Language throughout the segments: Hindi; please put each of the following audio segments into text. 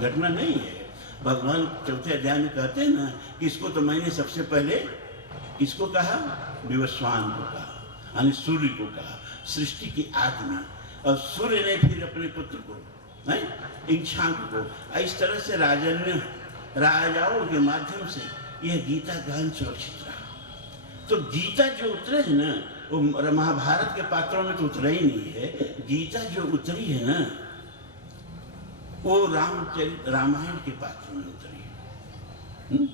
घटना नहीं है। भगवान चौथे अध्याय में कहते हैं ना कि इसको तो मैंने सबसे पहले किसको कहा? विवस्वान को कहा, यानी सूर्य को कहा, सृष्टि की आदि में। और सूर्य ने फिर अपने पुत्र को, इंक्षांक को। इस तरह से राजाओं के माध्यम से यह गीता ज्ञान सुरक्षित रहा। तो गीता जो उतरे है ना, वो महाभारत के पात्रों में तो उतरा ही नहीं है। गीता जो उतरी है ना, वो रामायण के पात्रों में उतरी है।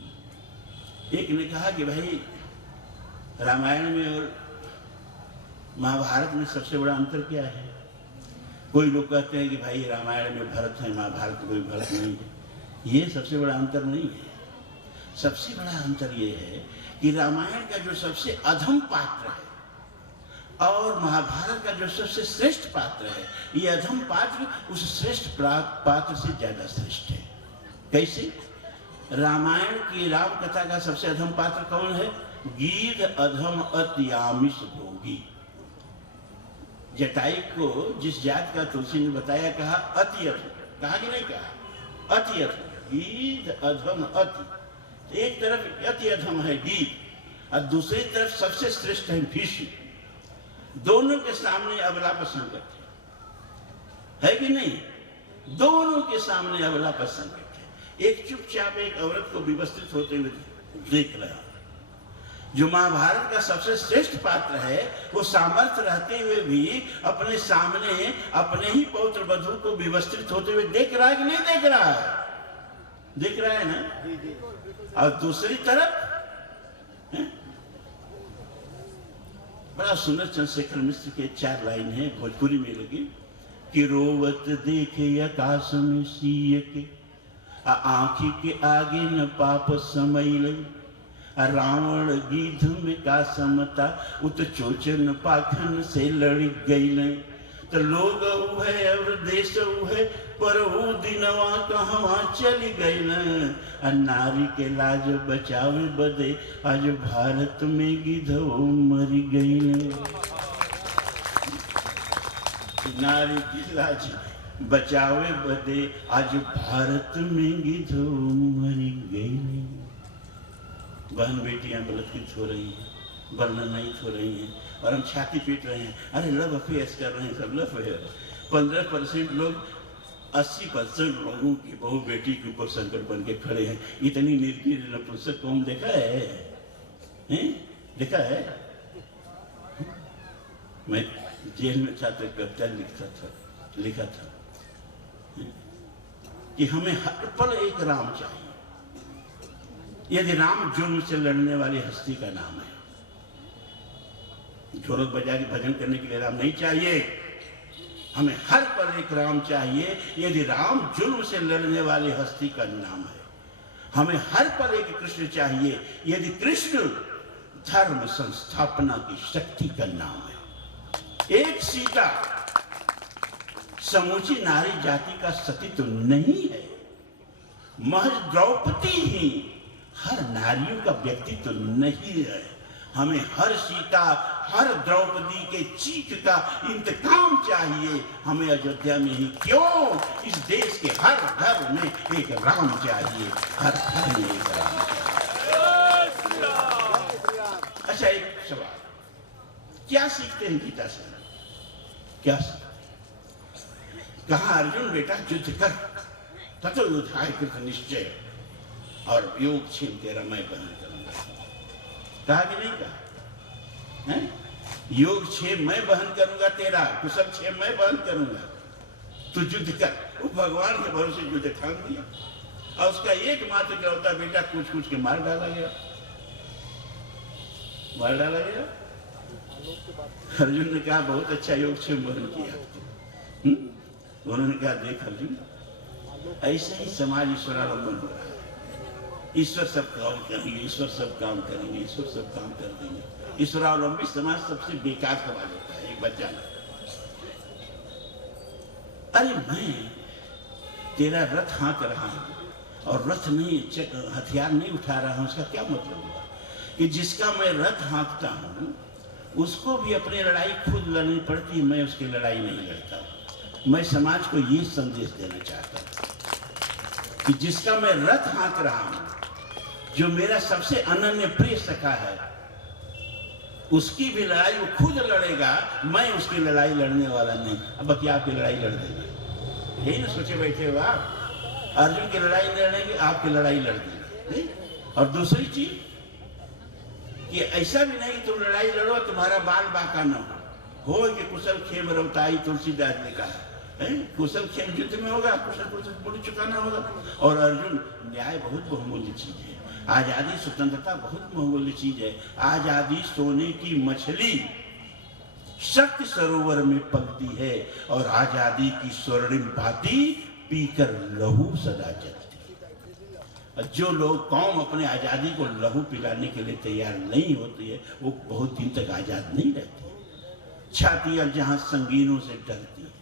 एक ने कहा कि भाई रामायण में और महाभारत में सबसे बड़ा अंतर क्या है? कोई लोग कहते हैं कि भाई रामायण में भरत है, महाभारत में कोई भरत नहीं है। ये सबसे बड़ा अंतर नहीं है। सबसे बड़ा अंतर ये है कि रामायण का जो सबसे अधम पात्र है और महाभारत का जो सबसे श्रेष्ठ पात्र है, ये अधम पात्र उस श्रेष्ठ पात्र से ज्यादा श्रेष्ठ है। कैसे? रामायण की राम कथा का सबसे अधम पात्र कौन है? गीध अधम अति आमिष भोगी। जटायु को जिस जात का तुलसी ने बताया, कहा अति अधम, कहा कि नहीं कहा? अति अधम, गीध अधम अति। एक तरफ अति अधम है गीध और दूसरी तरफ सबसे श्रेष्ठ है भीष्म। दोनों के सामने अबला पर संकट है कि नहीं? दोनों के सामने अबला पर संकट है। एक चुपचाप एक औरत को व्यवस्थित होते हुए देख रहा। जो महाभारत का सबसे श्रेष्ठ पात्र है, वो सामर्थ्य रहते हुए भी अपने सामने अपने ही पौत्र वधू को व्यवस्थित होते हुए देख रहा है कि नहीं देख रहा है? देख रहा है ना। और दूसरी तरफ बड़ा सुंदर चंद्रशेखर मिश्र के 4 लाइन है, भोजपुरी में लगी कि रोवत देखे आकाश में सीय के, आँखी के आगे न पाप समैल, रावण गीध में का समता, उत चोचन पाखन से लड़ गई। तो लोग है और देश है, पर वो दिनवा कहवा चली गई न। नारी के लाज बचावे बदे आज भारत में गिधो मरी गई न। नारी की लाज बचावे बदे आज भारत में गिधो मरी गई। बहन बेटियां बलात्कृत हो रही हैं, वर्णनाइत हो रही हैं और हम छाती पीट रहे हैं, अरे लव अफेयर्स कर रहे हैं, सब लव अफेयर। 15% लोग 80% लोगों की बहू बेटी के ऊपर संकट बन के खड़े हैं। इतनी निर्दयी नपुंसक कौन देखा है? देखा है? मैं जेल में था तो कविता लिखा था कि हमें हर पल एक राम चाहिए। यदि राम जुर्म से लड़ने वाली हस्ती का नाम है, ढोलक बजा के भजन करने के लिए राम नहीं चाहिए। हमें हर पल एक राम चाहिए। यदि राम जुर्म से लड़ने वाली हस्ती का नाम है, हमें हर पल एक कृष्ण चाहिए। यदि कृष्ण धर्म संस्थापना की शक्ति का नाम है। एक सीता समूची नारी जाति का सतीत्व नहीं है। महज द्रौपदी ही हर नारियों का व्यक्तित्व नहीं है। हमें हर सीता, हर द्रौपदी के चीख का इंतकाम चाहिए। हमें अयोध्या में ही क्यों, इस देश के हर घर में एक राम चाहिए। हर घर में एक राम चाहिए। अच्छा, एक सवाल, क्या सीखते हैं गीता से? क्या सीखते? कहा अर्जुन बेटा युद्ध कर, ततो युद्धाय कृत निश्चय, और योग छीन तेरा मैं बहन करूंगा। कहा कि नहीं कहा? है? योग छे मैं बहन करूंगा तेरा, कुशल छे मैं बहन करूंगा, तू युद्ध कर। वो भगवान के भरोसे युद्ध ठान दिया और उसका एकमात्र क्या होता बेटा, कुछ कुछ के मार डाला गया। मार डाला गया। अर्जुन ने कहा बहुत अच्छा योग छे बहन किया। उन्होंने कहा देख अर्जुन, ऐसे ही समाज ईश्वरावलंबन हो रहा है। ईश्वर सब काम करेंगे, ईश्वर सब काम करेंगे, ईश्वर सब काम कर देंगे। ईश्वरावलंबी समाज सबसे बेकार समाज होता है। एक बच्चा, अरे मैं तेरा रथ हाँक रहा हूं और रथ नहीं, हथियार नहीं उठा रहा हूं, उसका क्या मतलब हुआ? कि जिसका मैं रथ हाँकता हूं उसको भी अपनी लड़ाई खुद लड़नी पड़ती है, मैं उसकी लड़ाई नहीं लड़ता। मैं समाज को ये संदेश देना चाहता हूं। कि जिसका मैं रथ हाँक रहा हूं, जो मेरा सबसे अनन्य प्रिय सखा है, उसकी भी लड़ाई वो खुद लड़ेगा, मैं उसकी लड़ाई लड़ने वाला नहीं। अब बतिया आपकी लड़ाई लड़ देगा, यही ना सोचे बैठे हो आप। अर्जुन की लड़ाई लड़ेंगे, आपकी लड़ाई लड़ देंगे। और दूसरी चीज कि ऐसा भी नहीं तुम लड़ाई लड़ो तुम्हारा बाल बांका न हो कि कुशल खेम रवताई, तुलसीदास ने कहा है, कुशल खेम युद्ध में होगा, कुशल कुशल बोली चुकाना होगा। और अर्जुन, न्याय बहुत बहुमूल्य चीज है, आजादी स्वतंत्रता बहुत बहुमूल्य चीज है। आजादी सोने की मछली शक्ति सरोवर में पलती है, और आजादी की स्वर्णिम भांति पीकर लहू सदा जलती। जो लोग कौम अपने आजादी को लहू पिलाने के लिए तैयार नहीं होती है, वो बहुत दिन तक आजाद नहीं रहती। छातियां जहां संगीनों से डरती हैं,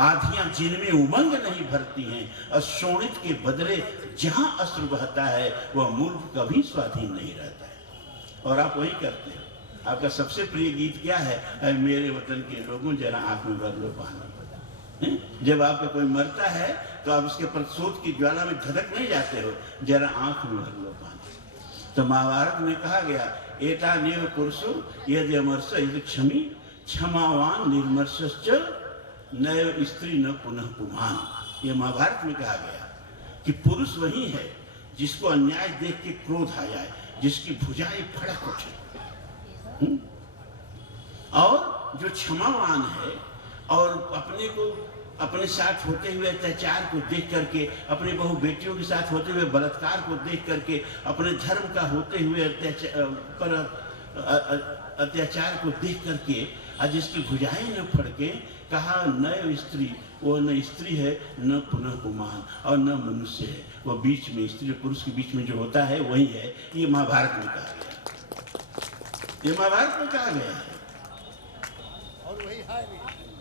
आधियां जिनमें उमंग नहीं भरती हैं, और शोणित के बदले जहां अश्रु बहता है, वह मुल्क कभी स्वाधीन नहीं रहता है। और आप वही करते हैं। आपका सबसे प्रिय गीत क्या है? अरे मेरे वतन के लोगों, जरा आंख में भर लो पानी। जब आपका कोई मरता है तो आप उसके प्रतिशोध की ज्वाला में धधक नहीं जाते हो, जरा आंख में भर लो पानी। तो महाभारत में कहा गया, एता नेव पुरुषो यदि अमरस यदि क्षमी क्षमावान निर्मर्शश्च नैव स्त्री न पुनः पुमान। ये महाभारत में कहा गया कि पुरुष वही है जिसको अन्याय देख के क्रोध आ जाए, जिसकी भुजाएं फड़क उठे, और जो क्षमावान है और अपने को अपने साथ होते हुए अत्याचार को देख करके, अपनी बहु बेटियों के साथ होते हुए बलात्कार को देख करके, अपने धर्म का होते हुए अत्याचार को देख करके, और जिसकी भुजाएं न फड़के, कहा नय स्त्री, वो न स्त्री है न पुनः पुमान और न मनुष्य है, वो बीच में, स्त्री और पुरुष के बीच में जो होता है वही है। ये महाभारत में कहा गया, ये महाभारत में कहा गया है।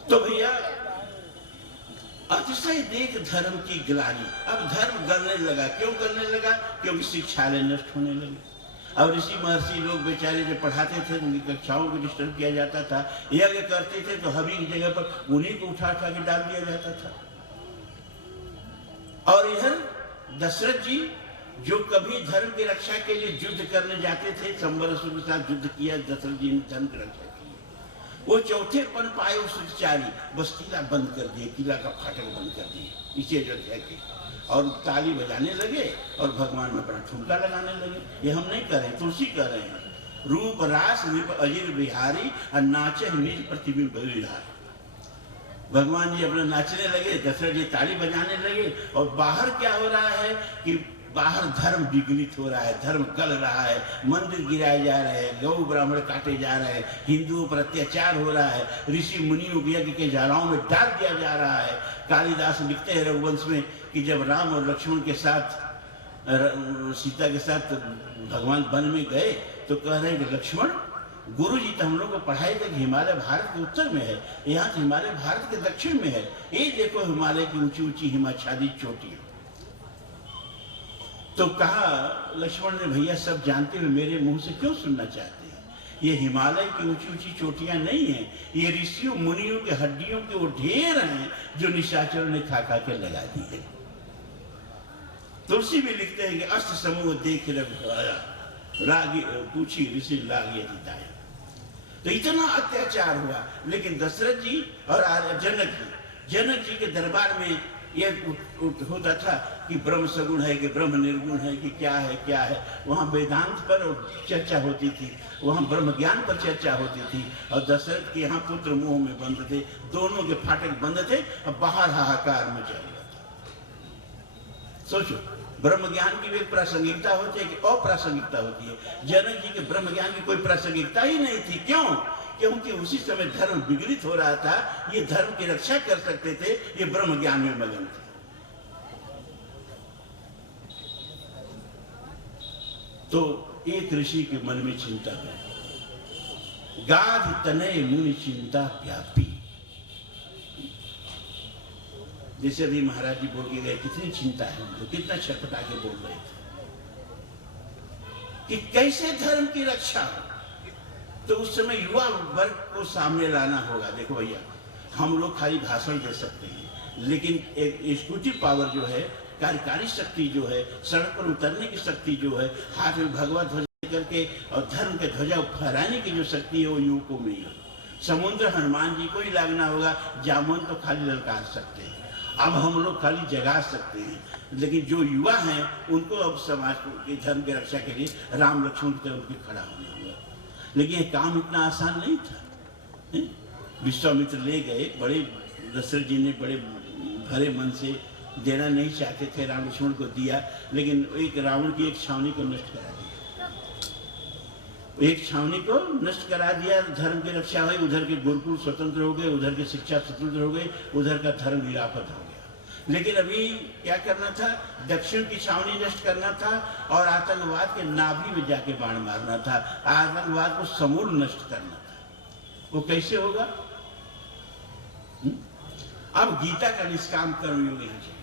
तो भैया अतिशय देख धर्म की गिलानी। अब धर्म गलने लगा, क्यों गलने लगा? क्योंकि शिक्षालय नष्ट होने लगे। और ऋषि महर्षि लोग बेचारे जो पढ़ाते थे, उनकी कक्षाओं को डिस्टर्ब किया जाता था, यज्ञ करते थे तो हवि की जगह पर उन्हीं को उठा उठा के डाल दिया जाता था। और इधर दशरथ जी जो कभी धर्म की रक्षा के लिए युद्ध करने जाते थे, संबरसुर के साथ युद्ध किया दशरथ जी ने धर्म की रक्षा की। वो चौथे पन पाए सुचारी, बस किला बंद कर दिए, किला का फाटक बंद कर दिए, इसे अयोध्या के, और ताली बजाने लगे और भगवान में अपना ठुमका लगाने लगे। ये हम नहीं कर रहे, तुलसी कर रहे हैं। रूप रास नृप अजिर बिहारी और नाचे निज प्रतिबिंब बिहार। भगवान जी अपना नाचने लगे, दशरथ जी ताली बजाने लगे, और बाहर क्या हो रहा है कि बाहर धर्म विगलित हो रहा है, धर्म गल रहा है, मंदिर गिराए जा रहे हैं, गौ ब्राह्मण काटे जा रहे हैं, हिंदुओं पर अत्याचार हो रहा है, ऋषि मुनियों के यज्ञ के ज्वालाओं में डाल दिया जा रहा है। कालिदास लिखते हैं रघुवंश में कि जब राम और लक्ष्मण के साथ, सीता के साथ भगवान वन में गए, तो कह रहे हैं कि लक्ष्मण, गुरु जी तो हम लोग को पढ़ाई थे कि हिमालय भारत के उत्तर में है, यहाँ तो हिमालय भारत के दक्षिण में है। ये देखो हिमालय की ऊंची ऊंची हिमाच्छादित चोटियां। तो कहा लक्ष्मण ने, भैया सब जानते हुए मेरे मुंह से क्यों सुनना चाहते हैं? ये हिमालय की ऊंची ऊंची चोटियां नहीं है, ये ऋषियों मुनियों के हड्डियों के वो ढेर हैं जो निशाचरों ने खा खा के लगा दी है। तुलसी भी लिखते हैं कि अस्त समूह देख रघुराया, रागी पूछी ऋषि लागी दाया। तो इतना अत्याचार हुआ, लेकिन दशरथ जी और जनक जी के दरबार में ये होता था कि ब्रह्म सगुण है कि ब्रह्म निर्गुण है कि क्या है। वहाँ वेदांत पर चर्चा होती थी, वहाँ ब्रह्म ज्ञान पर चर्चा होती थी। और दशरथ के यहाँ पुत्र मुंह में बंद थे, दोनों के फाटक बंद थे, और बाहर हाहाकार मचा हुआ था। सोचो, ब्रह्म ज्ञान की भी एक प्रासंगिकता होती है कि अप्रासंगिकता होती है। जनक जी के ब्रह्म ज्ञान की कोई प्रासंगिकता ही नहीं थी। क्यों? क्योंकि उसी समय धर्म विगलित हो रहा था। ये धर्म की रक्षा कर सकते थे, ये ब्रह्म ज्ञान में मगन थे। तो एक ऋषि के मन में चिंता है, गाध तनय मुनि चिंता व्यापी। जैसे अभी महाराज जी बोल के गए, कितनी चिंता है उनको, कितना छटपटा के बोल रहे थे कि कैसे धर्म की रक्षा हो। तो उस समय युवा वर्ग को सामने लाना होगा। देखो भैया, हम लोग खाली भाषण दे सकते हैं, लेकिन एक एग्जीक्यूटिव पावर जो है कार्यकारी शक्ति जो है, सड़क पर उतरने की शक्ति जो है, हाथ में भगवा ध्वजा करके और धर्म के ध्वजा फहराने की जो शक्ति है वो युवकों में ही है। समुद्र हनुमान जी को ही लागना होगा, जामुन तो खाली ललकार सकते हैं, अब हम लोग खाली जगा सकते हैं, लेकिन जो युवा हैं उनको अब समाज के धर्म की रक्षा के लिए राम लक्ष्मण की तरफ खड़ा होना होगा। लेकिन ये काम इतना आसान नहीं था। विश्वामित्र ले गए, बड़े दशरथ जी ने बड़े भरे मन से देना नहीं चाहते थे, राम लक्ष्मण को दिया, लेकिन एक रावण की एक छावनी को नष्ट करा दिया। एक छावनी को नष्ट करा दिया, धर्म की रक्षा हुई, उधर के गुरुकुल स्वतंत्र हो गए, उधर की शिक्षा स्वतंत्र हो गई, उधर का धर्म निरापद हो गया। लेकिन अभी क्या करना था, दक्षिण की छावनी नष्ट करना था और आतंकवाद के नाभि में जाके बाण मारना था, आतंकवाद को समूल नष्ट करना था। वो कैसे होगा? अब गीता का निष्काम कर्मयोग यहाँ चाहिए।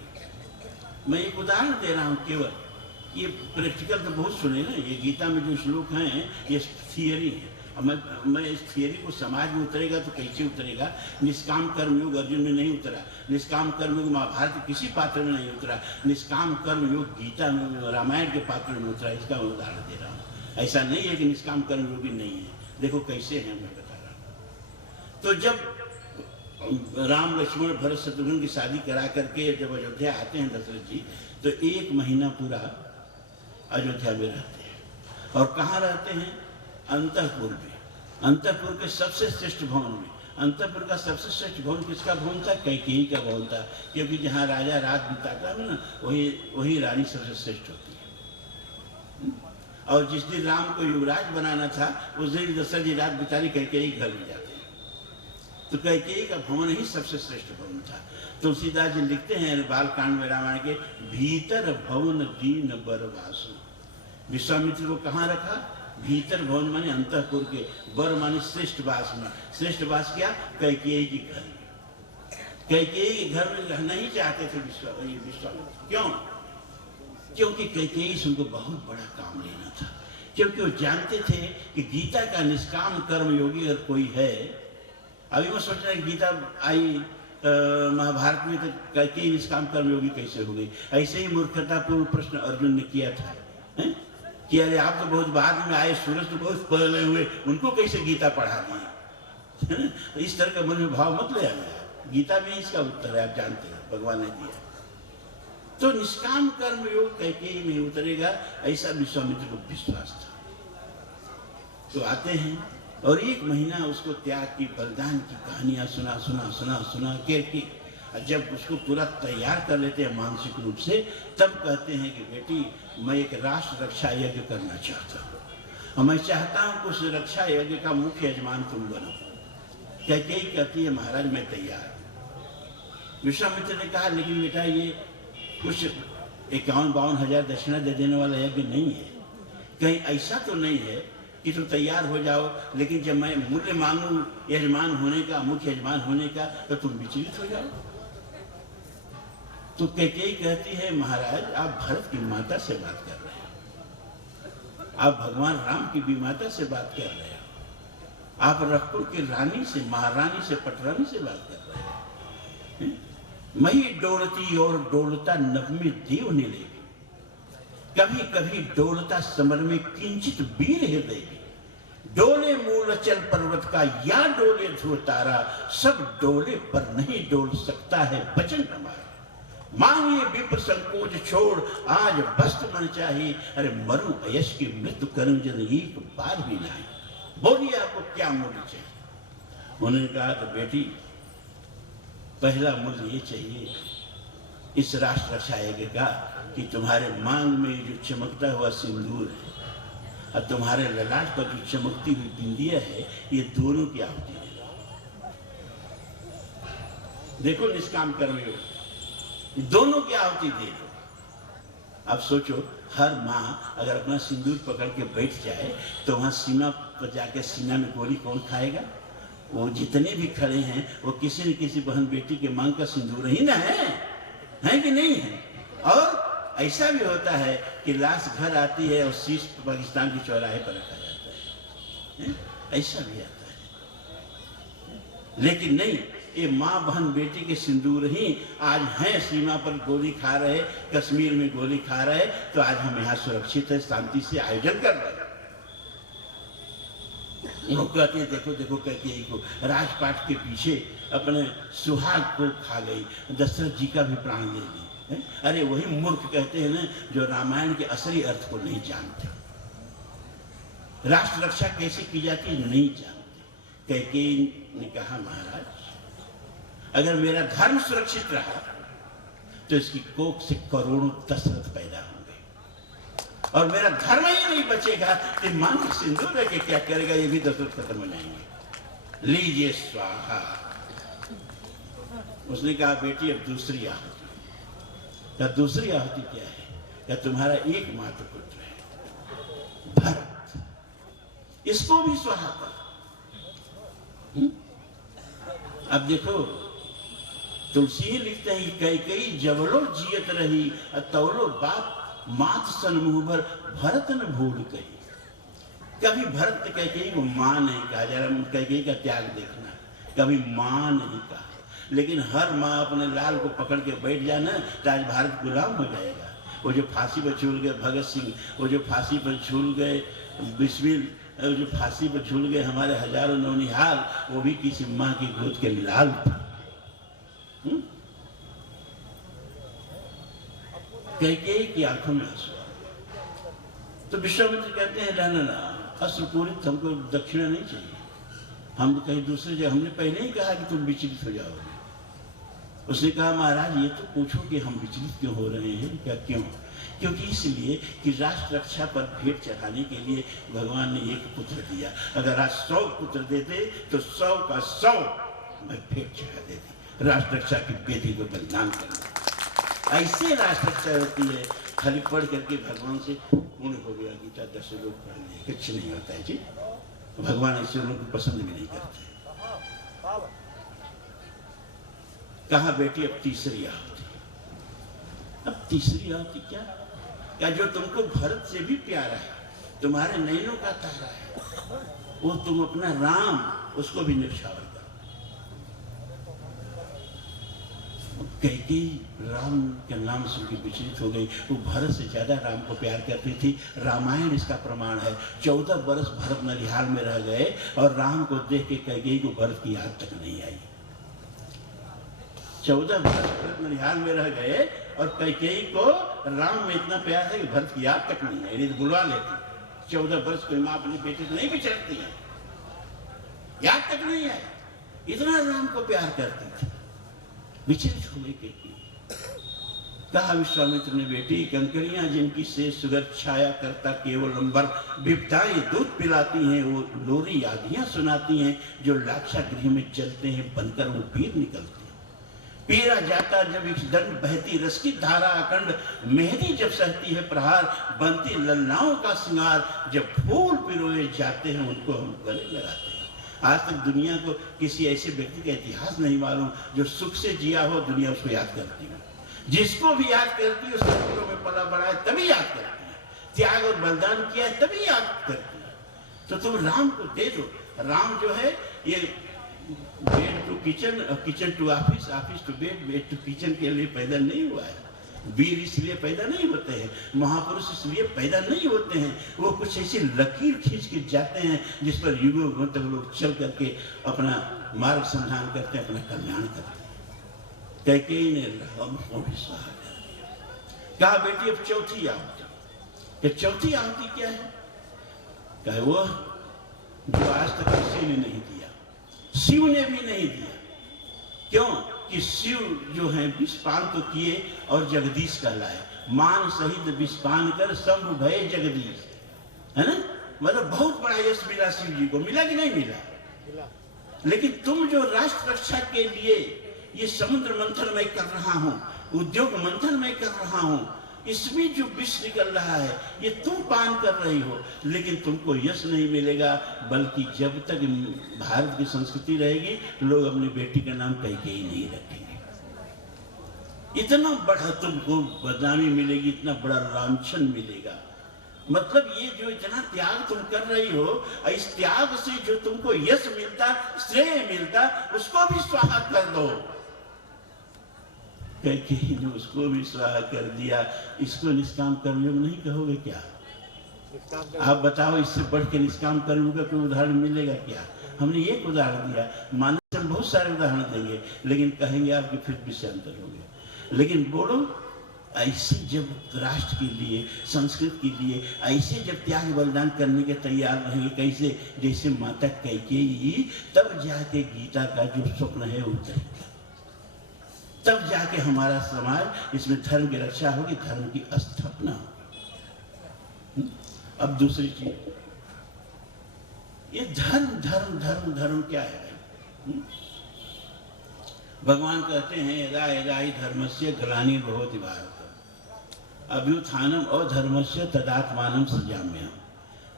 मैं एक उदाहरण दे रहा हूँ केवल, ये प्रैक्टिकल तो बहुत सुने ना, ये गीता में जो श्लोक हैं ये थियरी है। अब मैं इस थियरी को समाज में उतरेगा तो कैसे उतरेगा? निष्काम कर्मयोग अर्जुन में नहीं उतरा, निष्काम कर्मयोग महाभारत के किसी पात्र में नहीं उतरा, निष्काम कर्मयोग गीता में, रामायण के पात्र में उतरा। इसका मैं उदाहरण दे रहा हूँ। ऐसा नहीं है कि निष्काम कर्मयोगी नहीं है, देखो कैसे है, मैं बता रहा हूँ। तो जब राम लक्ष्मण भरत शत्रुघ्न की शादी करा करके जब अयोध्या आते हैं दशरथ जी, तो 1 महीना पूरा अयोध्या में रहते हैं। और कहाँ रहते हैं? अंतःपुर में, अंतःपुर के सबसे श्रेष्ठ भवन में। अंतःपुर का सबसे श्रेष्ठ भवन किसका भवन था? कैकेयी का भवन था, क्योंकि जहाँ राजा रात बिताता है ना, वही रानी सबसे श्रेष्ठ होती है। और जिस दिन राम को युवराज बनाना था, उस दिन दशरथ जी रात बिताने कैकेयी घर में जाते हैं। तो कैकेयी का भवन ही सबसे श्रेष्ठ भवन था। तुलसीदास जी लिखते हैं बालकांड में रामायण के, भीतर भवन दीन बर वासु। विश्वामित्र को कहाँ रखा? भीतर भवन माने अंतःपुर के, बर माने श्रेष्ठ वास में। श्रेष्ठ वास क्या? कैकेयी के घर में। कैकेयी के घर में रहना ही चाहते थे विश्वामित्र। क्यों? क्योंकि कैकेयी से उनको बहुत बड़ा काम लेना था, क्योंकि वो जानते थे कि गीता का निष्काम कर्मयोगी अगर कोई है। अभी मैं सोच रहा हूँ गीता आई महाभारत में, तो कैकेयी निष्काम कर्मयोगी कैसे हो गई? ऐसे ही मूर्खतापूर्ण प्रश्न अर्जुन ने किया था कि अरे आप तो बहुत बाद में आए, सूरज तो बहुत पहले हुए, उनको कैसे गीता पढ़ा दी? इस तरह का मन में भाव मत ले आना। गीता में इसका उत्तर है, आप जानते हैं, भगवान ने दिया। तो निष्काम कर्मयोग कैकेयी में उतरेगा, ऐसा विश्वामित्र को विश्वास था। तो आते हैं और 1 महीना उसको त्याग की, बलिदान की कहानियां सुना के जब उसको पूरा तैयार कर लेते हैं मानसिक रूप से, तब कहते हैं कि बेटी मैं एक राष्ट्र रक्षा यज्ञ करना चाहता हूँ, और मैं चाहता हूँ कि उस रक्षा यज्ञ का मुख्य यजमान तुम बनो। कैकेयी कहती है महाराज मैं तैयार। विश्वामित्र ने कहा लेकिन बेटा ये कुछ 51-52 हजार दक्षिणा दे देने वाला यज्ञ नहीं है, कहीं ऐसा तो नहीं है कि तुम तैयार हो जाओ, लेकिन जब मैं मूल्य मांगू यजमान होने का, मुख्य यजमान होने का, तो तुम विचलित हो जाओ। तो कैकेयी कहती है महाराज आप भरत की माता से बात कर रहे हो, आप भगवान राम की भी माता से बात कर रहे हो, आप रखपुर की रानी से, महारानी से, पटरानी से बात कर रहे हो। मही डोलती और डोलता नवमी देव ने ले, कभी कभी डोलता समर में किंचित वीर हृदय, डोले मूलचल पर्वत का या डोले ध्रुव तारा, सब डोले पर नहीं डोल सकता है वचन हमारा। मांगिए विप्र संकोच छोड़, आज वस्त्र मन चाहिए, अरे मरु अयश की मृत्यु कर्म जन एक बार भी नहीं। बोलिए आपको क्या मूल्य चाहिए? उन्होंने कहा तो बेटी पहला मूल्य ये चाहिए इस राष्ट्र रक्षा यज्ञ का कि तुम्हारे मांग में जो चमकता हुआ सिंदूर है और तुम्हारे ललाट पर जो चमकती हुई बिंदिया है, ये दोनों की आहुति है। देखो निष्काम कर्मयोग, दोनों की आहुति दे दो। अब सोचो हर माँ अगर अपना सिंदूर पकड़ के बैठ जाए तो वहां सीमा पर जाके सीना में गोली कौन खाएगा? वो जितने भी खड़े हैं वो किसी न किसी बहन बेटी के मांग का सिंदूर ही ना है कि नहीं है? और ऐसा भी होता है कि लाश घर आती है और शीश पाकिस्तान के चौराहे पर रखा जाता है? ऐसा भी आता है। लेकिन नहीं, ये माँ बहन बेटी के सिंदूर ही आज हैं सीमा पर गोली खा रहे, कश्मीर में गोली खा रहे, तो आज हम यहाँ सुरक्षित है, शांति से आयोजन कर रहे हैं। वो कहते हैं देखो देखो कैकेयी को राजपाट के पीछे अपने सुहाग को खा गई, दशरथ जी का भी प्राण ले ली। अरे वही मूर्ख कहते हैं ना जो रामायण के असली अर्थ को नहीं जानते, राष्ट्र रक्षा कैसे की जाती है नहीं जानते। कैकेयी ने कहा महाराज अगर मेरा धर्म सुरक्षित रहा तो इसकी कोख से करोड़ों दशरथ पैदा होंगे, और मेरा धर्म ही नहीं बचेगा तो मां के सिंदूर के क्या करेगा, ये भी दशरथ खत्म हो जाएंगे। लीजिए स्वाहा। उसने कहा बेटी अब दूसरी आहुति। क्या दूसरी आहुति क्या है? क्या तुम्हारा एकमात्र पुत्र है भरत, इसको भी स्वाहा कर। अब देखो तुलसी लिखते हैं कैकेयी जबलो जियत रही तौलो बाप मात सन मुँह भर भरत न भूल कही। कभी भरत ने कैकेयी को मां नहीं कहा, जरा कैकेयी का त्याग देखना, कभी मां नहीं कहा। लेकिन हर माँ अपने लाल को पकड़ के बैठ जाए ना तो आज भारत गुलाम हो जाएगा। वो जो फांसी पर झूल गए भगत सिंह, वो जो फांसी पर झूल गए बिस्मिल, वो जो फांसी पर झूल गए हमारे हजारों नौनिहाल, वो भी किसी माँ की गोद के लाल थे। कैकेयी की आंखों में आंसू आ गए। तो विश्वामित्र कहते हैं ना अश्रुपूरित हमको दक्षिणा नहीं चाहिए, हम तो कहीं दूसरे जगह, हमने पहले ही कहा कि तुम विचलित हो जाओगे। उसने कहा महाराज ये तो पूछो कि हम विचलित क्यों हो रहे हैं। क्या क्यों? क्योंकि इसलिए कि राष्ट्र रक्षा पर भेंट चढ़ाने के लिए भगवान ने एक पुत्र दिया। अगर आज 100 पुत्र देते तो 100 का 100 मैं भेंट चढ़ा देती, राष्ट्र रक्षा की बेटी को बलिदान करना। ऐसे राष्ट्र रक्षा होती है। खाली पढ़ करके भगवान से पूर्ण हो गया गीता 10 लोग पढ़ लिए, कुछ नहीं होता है जी। भगवान ऐसे लोगों को पसंद भी नहीं करते। कहा बेटी अब तीसरी आहुति। अब तीसरी आहुति क्या जो तुमको भरत से भी प्यारा है, तुम्हारे नैनों का तारा है, वो तुम अपना राम उसको भी निछावर करो। कैकेयी राम के नाम से उनकी विचलित हो गई। वो भरत से ज्यादा राम को प्यार करती थी। रामायण इसका प्रमाण है। 14 वर्ष भरत ननिहाल में रह गए और राम को देख के कैकेयी को भरत की याद तक नहीं आई। 14 वर्ष भरत ननिहाल में रह गए और कैकेयी को राम में इतना प्यार है कि भरत की याद तक नहीं आई, नहीं तो बुलवा लेती। 14 वर्ष कोई माँ अपनी बेटी से नहीं बिछड़ती है, याद तक नहीं आई, इतना राम को प्यार करती थी। विचलित हो गई कैकेयी। कहा विश्वामित्र ने बेटी कंकड़ियां जिनकी से सुगर छाया करता केवल अंबर, विपदाएं दूध पिलाती हैं वो लोरी यादियां सुनाती हैं, जो लाक्षा गृह में चलते हैं बनकर वो पीर निकलते हैं। पीरा जाता जब इस दंड बहती रस की धारा अखंड, मेहंदी जब सहती है प्रहार, बनती लल्लाओं का श्रृंगार, जब फूल पिरोए जाते हैं उनको हम गले लगाते हैं। आज तक दुनिया को किसी ऐसे व्यक्ति का इतिहास नहीं मालूम जो सुख से जिया हो, दुनिया उसको याद करती है। जिसको भी याद करती है उसके फोटो में पला बड़ा है तभी याद करती है, त्याग और बलिदान किया है तभी याद करती है। तो तुम राम को दे दो। राम जो है ये bed to kitchen, kitchen to office, office to bed, bed to kitchen के लिए पैदा नहीं हुआ है। वीर इसलिए पैदा नहीं होते हैं, महापुरुष इसलिए पैदा नहीं होते हैं। वो कुछ ऐसी लकीर खींच के जाते हैं जिस पर युगों तक लोग चल करके अपना मार्ग संधान करते हैं, अपना कल्याण करते हैं। कैकेयी ने राम को भी सहारा कर दिया। कहा बेटी अब चौथी आहुति। चौथी आहुति क्या है? कहा वो जो आज तक किसी ने नहीं दिया, शिव ने भी नहीं दिया। क्यों? कि शिव जो है विषपान तो किए और जगदीश कहलाए। मान सहित विषपान कर शंभु भय जगदीश, है ना? मतलब बहुत बड़ा यश मिला शिव जी को। मिला कि नहीं मिला? लेकिन तुम जो राष्ट्र रक्षा के लिए ये समुद्र मंथन मैं कर रहा हूँ, उद्योग मंथन मैं कर रहा हूँ, इसमें जो विष निकल रहा है ये तुम पान कर रही हो, लेकिन तुमको यश नहीं मिलेगा। बल्कि जब तक भारत की संस्कृति रहेगी लोग अपनी बेटी का नाम कैकेयी नहीं रखेंगे। इतना बड़ा तुमको बदनामी मिलेगी, इतना बड़ा लांछन मिलेगा। मतलब ये जो इतना त्याग तुम कर रही हो, इस त्याग से जो तुमको यश मिलता, श्रेय मिलता, उसको भी स्वाहा कर दो। कहीं ने उसको भी स्वाहा कर दिया, इसको निष्काम कर्मयोग नहीं कहोगे क्या? आप बताओ, इससे बढ़ के निष्काम कर्मयोग का कोई उदाहरण मिलेगा क्या? हमने एक उदाहरण दिया, मानव हम बहुत सारे उदाहरण देंगे, लेकिन कहेंगे आपके फिर विषयांतर हो गए। लेकिन बोलो, ऐसे जब राष्ट्र के लिए, संस्कृत के लिए ऐसे जब त्याग बलिदान करने के तैयार रहेंगे, कैसे जैसे माता कैकेयी, तब जाके गीता का जो स्वप्न है उतरेगा, तब जाके हमारा समाज इसमें धर्म की रक्षा होगी, धर्म की स्थापना होगी। अब दूसरी चीज, ये धर्म धर्म धर्म धर्म क्या है भाई? भगवान कहते हैं यदा यदा ही धर्मस्य ग्लानिर्भवति भारत अभ्युत्थानम अधर्मस्य तदात्मानं सृजाम्यहम्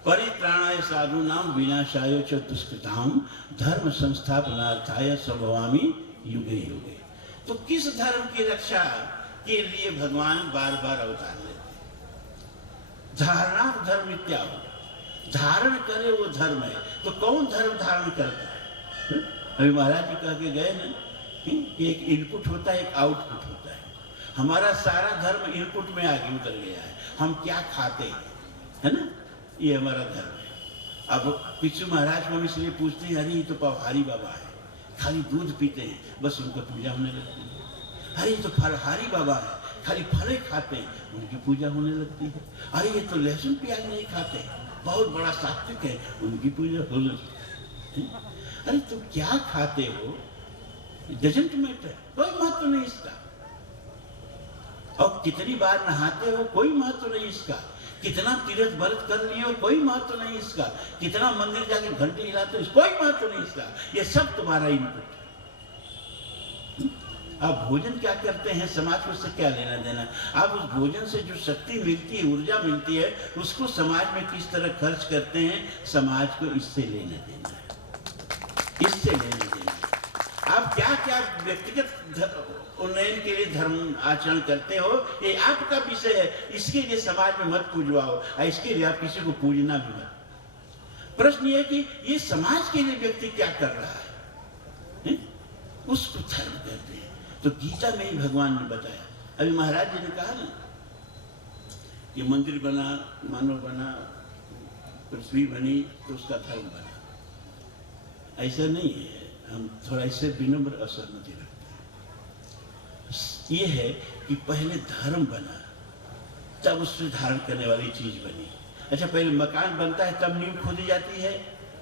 परित्राणाय साधूनां विनाशाय च दुष्कृतां धर्म संस्थापनार्थाय संभवामि युगे युगे। तो किस धर्म की रक्षा के लिए भगवान बार बार अवतार लेते हैं? धारणा धर्म इत्यादि, धारण करे वो धर्म है। तो कौन धर्म धारण करता है? अभी महाराज जी कह के गए ना कि एक इनपुट होता है, एक आउटपुट होता है। हमारा सारा धर्म इनपुट में आगे उतर गया है, हम क्या खाते हैं, है ना, ये हमारा धर्म है। अब पिछू महाराज को हम इसलिए पूछते हैं, अरे ये तो पवहारी बाबा है, खाली दूध पीते हैं, बस उनका पूजा होने लगती है। अरे ये तो फलहारी बाबा है, खाली फले खाते हैं, उनकी पूजा होने लगती है। अरे ये तो लहसुन प्याज नहीं खाते, बहुत बड़ा सात्विक है, उनकी पूजा होने लगती है। अरे तुम क्या खाते हो, डजंट मैटर, कोई महत्व नहीं इसका। और कितनी बार नहाते हो, कोई महत्व नहीं इसका। कितना तीर्थ व्रत कर लिए हो, कोई महत्व नहीं इसका। कितना मंदिर जाके घंटे हिलाते हो, कोई महत्व नहीं इसका। ये सब तुम्हारा इनपुट है। आप भोजन क्या करते हैं, समाज को उससे क्या लेना देना? आप उस भोजन से जो शक्ति मिलती है, ऊर्जा मिलती है, उसको समाज में किस तरह खर्च करते हैं, समाज को इससे लेना देना है, इससे लेना देना है। आप क्या क्या व्यक्तिगत उन्नयन के लिए धर्म आचरण करते हो, ये आपका विषय है। इसके लिए समाज में मत पूजवाओ, इसके लिए आप किसी को पूजना भी मत। प्रश्न ये कि ये समाज के लिए व्यक्ति क्या कर रहा है, उसको धर्म कहते हैं। तो गीता में ही भगवान ने बताया। अभी महाराज जी ने कहा ना, ये मंदिर बना, मानव बना, पृथ्वी बनी, तो उसका धर्म बना। ऐसा नहीं है, हम थोड़ा इससे विनम्र असहमति रखते हैं। ये है कि पहले धर्म बना, तब उससे धारण करने वाली चीज बनी। अच्छा, पहले मकान बनता है तब नींव खोदी जाती है,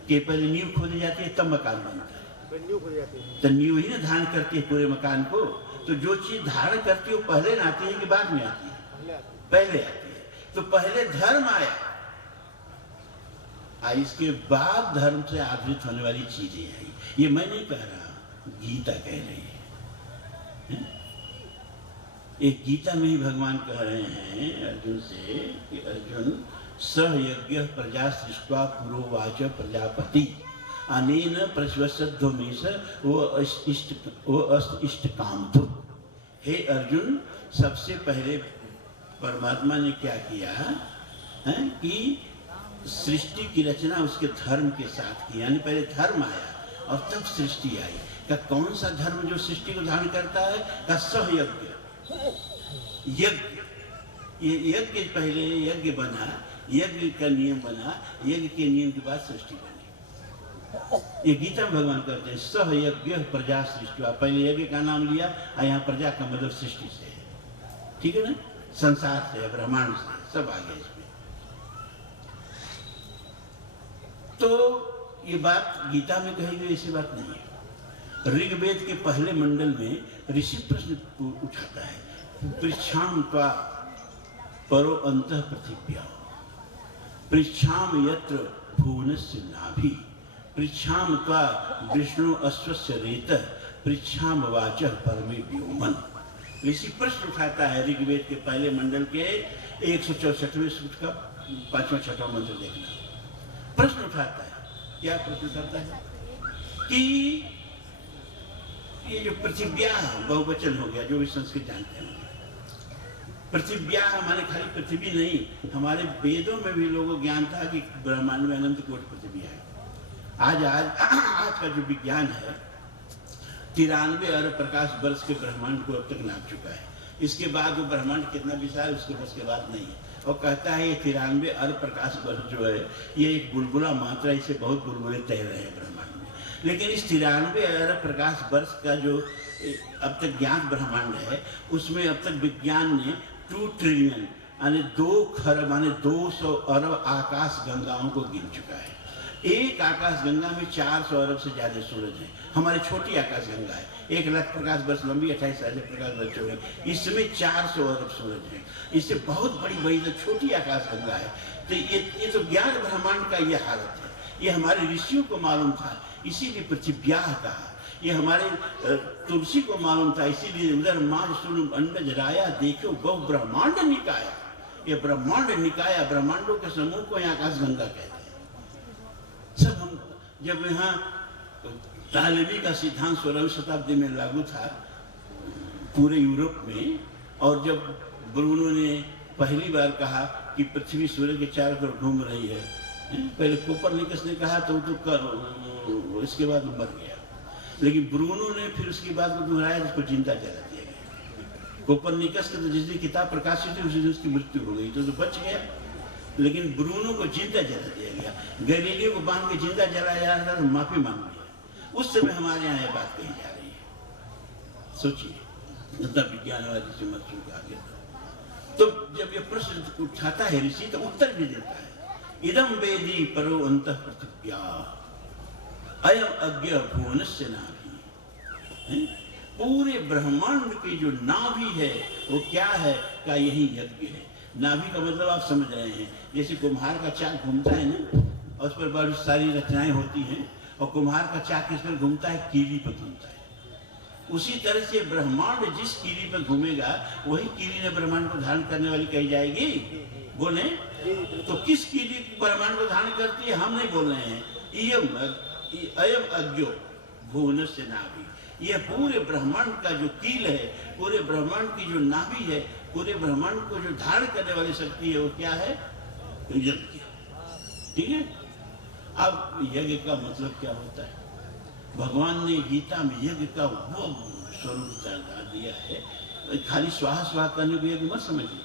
कि पहले नींव खोदी जाती है तब मकान बनता है? तो नींव ही ना धारण करती है पूरे मकान को। तो जो चीज धारण करती है वो पहले ना आती है कि बाद में आती है? पहले आती है। तो पहले धर्म आया, इसके बाद धर्म से आधारित होने वाली चीजें आई। ये मैं नहीं कह रहा, गीता कह रही है। एक गीता में ही भगवान कह रहे हैं अर्जुन से कि अर्जुन सह यज्ञ प्रजा सृष्ट्वा पुरोवाच प्रजापति अनेन प्रश्वसद्धोमेश वो इष्ट काम तो। हे अर्जुन, सबसे पहले परमात्मा ने क्या किया है कि सृष्टि की रचना उसके धर्म के साथ की। यानी पहले धर्म आया और तब सृष्टि आई। का कौन सा धर्म जो सृष्टि को धारण करता है? का सहयज्ञ, यज्ञ। ये यज्ञ पहले यज्ञ बना, यज्ञ का नियम बना, यज्ञ के नियम के बाद सृष्टि बनी। ये गीता में भगवान कहते हैं सह यज्ञ प्रजा सृष्टि। पहले यज्ञ का नाम लिया और यहाँ प्रजा का मतलब सृष्टि से है, ठीक है ना, संसार से, ब्रह्मांड से, सब आ गया इसमें। तो ये बात गीता में कही गई, ऐसी बात नहीं है। ऋग्वेद के पहले मंडल में ऋषि प्रश्न उठाता है, पृच्छाम त्वा परो अंतः पृथिव्या, पृच्छाम यत्र भुवनस्य नाभि, पृच्छाम त्वा विष्णु अश्वस्य रेतः, पृच्छाम वाचः परमे व्योमन। ऋषि प्रश्न उठाता है ऋग्वेद के पहले मंडल के 164वें सूक्त का 5वां 6वां मंत्र देखना। प्रश्न उठाता है, क्या प्रश्न उठाता है कि ये जो पृथिव्या बहुवचन हो गया, जो भी संस्कृत जानते हैं, पृथिव्या माने खाली पृथ्वी नहीं, हमारे वेदों में भी लोगों को ज्ञान था कि ब्रह्मांड में अनंत कोटि पृथ्वी है। आज का जो विज्ञान है 93 अरब प्रकाश वर्ष के ब्रह्मांड को अब तक नाप चुका है। इसके बाद वो ब्रह्मांड कितना विशाल उसके बस के बाद नहीं है। और कहता है ये 93 अरब प्रकाश वर्ष जो है ये एक बुलबुला मात्रा, इसे बहुत बुलबुले तैर रहे हैं ब्रह्मांड में। लेकिन इस 93 अरब प्रकाश वर्ष का जो अब तक ज्ञात ब्रह्मांड है उसमें अब तक विज्ञान ने 2 ट्रिलियन यानी 2 खरब माने 200 अरब आकाश गंगाओं को गिन चुका है। एक आकाश गंगा में 400 अरब से ज्यादा सूरज है। हमारी छोटी आकाश गंगा है 1 लाख प्रकाश वर्ष लंबी, 28,000 प्रकाश वर्ष चौड़ी, इसमें 400 अरब सूरज है। इससे बहुत बड़ी तो छोटी आकाश गंगा है। तो ये तो ज्ञान ब्रह्मांड का ये हालत है। ये हमारे ऋषियों को मालूम था, इसीलिए पृथिव्याः कहा। ये हमारे तुलसी को मालूम था, इसीलिए उधर माज सुन अंडज राया देखो बहु ब्रह्मांड निकाया। ये ब्रह्मांड निकाया, ब्रह्मांडों के समूह को यहाँ आकाश गंगा कहते हैं। सब हम जब यहाँ तालिबी का सिद्धांत 16वीं शताब्दी में लागू था पूरे यूरोप में, और जब ब्रूनो ने पहली बार कहा कि पृथ्वी सूर्य के चारों तरफ घूम रही है, पहले कोपरनिकस ने कहा तो इसके बाद वो मर गया। लेकिन ब्रूनो ने फिर उसकी बात को दोहराया, जिसको जिंदा जला दिया गया। कोपरनिकस के तो जिस दिन किताब प्रकाशित हुई उसी दिन उसकी मृत्यु हो गई, तो बच गया। लेकिन ब्रूनो को जिंदा जला दिया गया। गैलीलियो को बांध के जिंदा जलाया जा रहा था, माफी मांग लिया। उस समय हमारे यहाँ ये बात कही जा रही है। सोचिए विज्ञानवादी से मत चूक आगे। तो जब ये प्रश्न उठाता है ऋषि तो उत्तर भी देता है, इदम वेदी परो अंतः पृथिव्या अयम अज्ञ भुवनस्य नाभि। पूरे ब्रह्मांड की जो नाभि है वो क्या है? का यही यज्ञ है। नाभि का मतलब आप समझ रहे हैं, जैसे कुम्हार का चाक घूमता है ना, और उस पर बड़ी सारी रचनाएं होती हैं, और कुम्हार का चाक किस पर घूमता है? कीली पर घूमता है। उसी तरह से ब्रह्मांड जिस कीली पर घूमेगा वही कीली ने ब्रह्मांड को धारण करने वाली कही जाएगी। बोले तो किस कीली ब्रह्मांड को धारण करती है? हम नहीं बोल रहे हैं। अयम अज्ञो भुवनस्य नाभि, यह पूरे ब्रह्मांड का जो कील है, पूरे ब्रह्मांड की जो नाभि है, पूरे ब्रह्मांड को जो धारण करने वाली शक्ति है वो क्या है? यज्ञ। ठीक है। अब यज्ञ का मतलब क्या होता है? भगवान ने गीता में यज्ञ का वो स्वरूप बता दिया है। खाली स्वाहा स्वाहा करने को यज्ञ मत समझिए।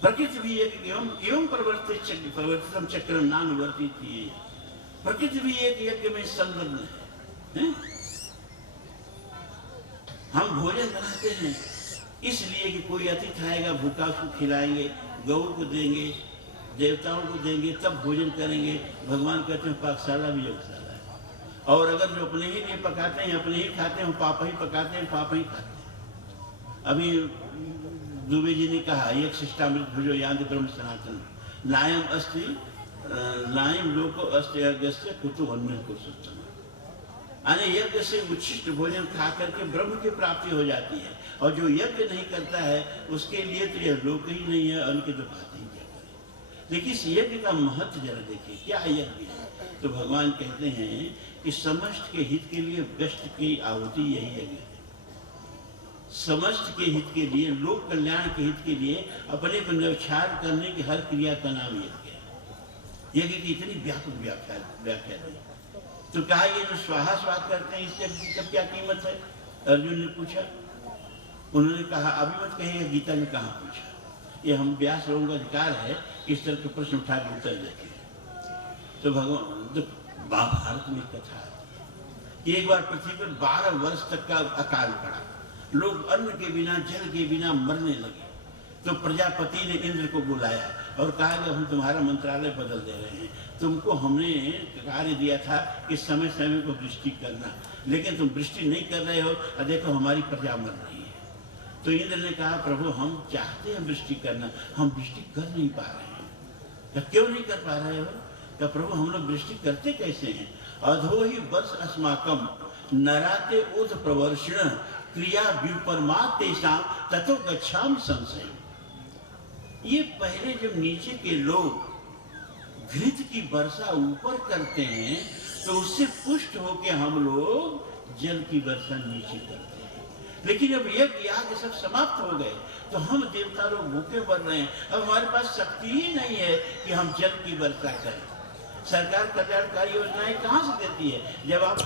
प्रकृति भी यज्ञ एवं प्रवर्तितम चक्रम नानुवर्ती थी। प्रकृति भी एक यज्ञ में संलग्न है। हम भोजन बनाते हैं इसलिए कि कोई अतिथि आएगा, भूखा उसको खिलाएंगे, गौ को देंगे, देवताओं को देंगे, तब भोजन करेंगे। भगवान कहते हैं पाकशाला भी योगशाला है। और अगर जो अपने ही लिए पकाते हैं, अपने ही खाते हैं, पाप ही पकाते हैं, पाप ही खाते हैं। अभी दुबे जी ने कहा, एक शिष्टामृत भुजो याद ब्रह्म सनातन नायम अस्ति नायम लोको अस्ति यज्ञस्य कुतु अन्य को सत्संग। यानी यज्ञ से उच्छिष्ट भोजन खा करके ब्रह्म की प्राप्ति हो जाती है, और जो यज्ञ नहीं करता है उसके लिए तो यह लोक ही नहीं है, अन्न की तो बात ही क्या करें। लेकिन इस यज्ञ का महत्व जरा देखिए, क्या यज्ञ है? तो भगवान कहते हैं कि समस्त के हित के लिए व्यस्त की आहुति यही यज्ञ है। समस्त के हित के लिए, लोक कल्याण के हित के लिए अपने को न्यौछावर करने की हर क्रिया का नाम यज्ञ है। यज्ञ की इतनी व्यापक व्याख्या दी। तो कहा ये जो स्वाहा स्वाहा करते हैं इससे सब क्या कीमत है? अर्जुन ने पूछा। उन्होंने कहा अभी मत कहिए, गीता में कहाँ पूछा। ये हम व्यास लोगों का अधिकार है इस तरह के प्रश्न उठा के उत्तर देते हैं। तो भगवान तो महाभारत में कथा है, एक बार पृथ्वी पर 12 वर्ष तक का अकाल पड़ा। लोग अन्न के बिना, जल के बिना मरने लगे। तो प्रजापति ने इंद्र को बुलाया और कहा कि हम तुम्हारा मंत्रालय बदल दे रहे हैं। तुमको हमने कार्य दिया था कि समय समय पर वृष्टि करना, लेकिन तुम वृष्टि नहीं कर रहे हो, और देखो हमारी प्रजा मर रही है। तो इंद्र ने कहा प्रभु हम चाहते हैं वृष्टि करना, हम वृष्टि कर नहीं पा रहे हैं। तो क्यों नहीं कर पा रहे हो? तो प्रभु हम लोग वृष्टि करते कैसे हैं? अधो ही वर्ष अस्माकम नराते उत प्रवर्षण क्रिया व्युपरमात् तेषां ततो गच्छामि संशय। ये पहले जब नीचे के लोग घृत की वर्षा ऊपर करते हैं तो उससे पुष्ट होकर हम लोग जल की वर्षा नीचे करते हैं। लेकिन अब यज्ञ याग सब समाप्त हो गए तो हम देवता लोग भूखे मर रहे हैं। अब हमारे पास शक्ति ही नहीं है कि हम जल की वर्षा करें। सरकार कल्याणकारी योजनाएं कहाँ से देती है? जब आप